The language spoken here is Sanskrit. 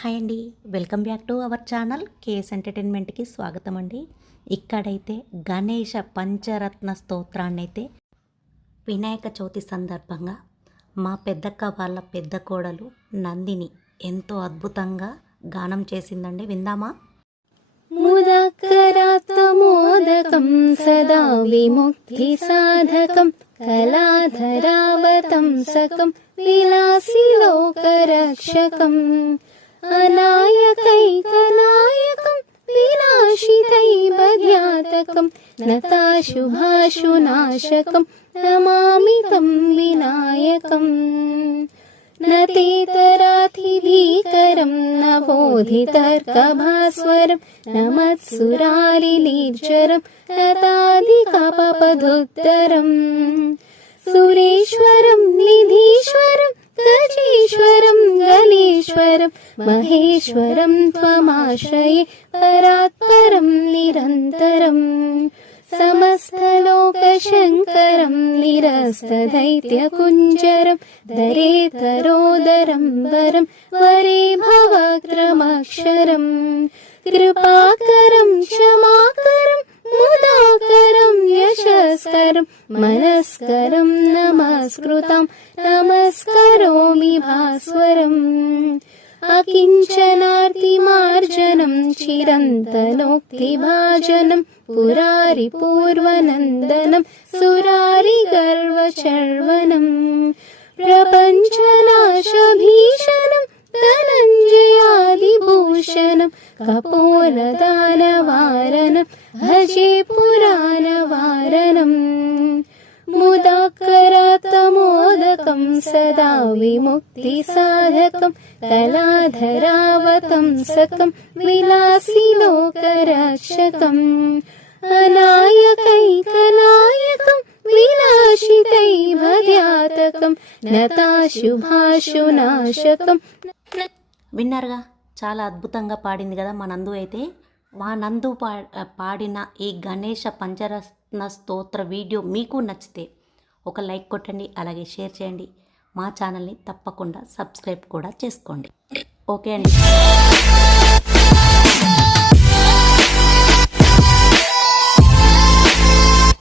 హాయ్ అండి. Welcome back to our channel KS ఎంటర్టైన్మెంట్కి స్వాగతం అండి. ఇక్కడైతే గణేష పంచరత్న స్తోత్రాన్ని అయితే వినాయక చవితి సందర్భంగా మా పెద్దక్క వాళ్ళ పెద్ద కోడలు నందిని ఎంతో అద్భుతంగా గానం చేసిందండి. విందామా? ముదాకరాత్మోదకం సదా విముక్తి సాధకం కళాధరావతం సకం విలాసిలోకరక్షకం अनायकैकनायकं विनाशितैवध्यातकं नताशुभाशुनाशकं नमामि तं विनायकम् न तेतरातिभीकरं न बोधितर्कभास्वरं न मत्सुरारिलीर्जरं नताधिकपपधुत्तरम् सुरेश्वरं निधीश्वरं महेश्वरं त्वमाश्रये परात्परं निरन्तरम् समस्तलोकशङ्करं निरस्तदैत्यकुञ्जरं दरेतरोदरं वरं वरे भवक्रमक्षरम् मनस्करं नमस्कृतं नमस्करोमि भास्वरम्। अकिञ्चनार्तिमार्जनं चिरन्तनोक्तिभाजनं पुरारिपूर्वनन्दनं सुरारिगर्वचर्वनम् प्रपञ्चनाशभीषणं धनञ्जयादिभूषणं कपोलदानवारणं भजे पुराणवारणम् सदा विमुक्तिसाधकं कलाधरावतं सकं विलासि लोकरक्षकम् अनायकैकनायकं विनाशितैभद्यातकं नताशुभाशुनाशकं విన్నారుగా చాలా అద్భుతంగా పాడింది కదా మా నందు అయితే మా నందు పా పాడిన ఈ గణేష పంచరత్న స్తోత్ర వీడియో మీకు నచ్చితే ఒక లైక్ కొట్టండి అలాగే షేర్ చేయండి మా ఛానల్ని తప్పకుండా సబ్స్క్రైబ్ కూడా చేసుకోండి. ఓకే అండి.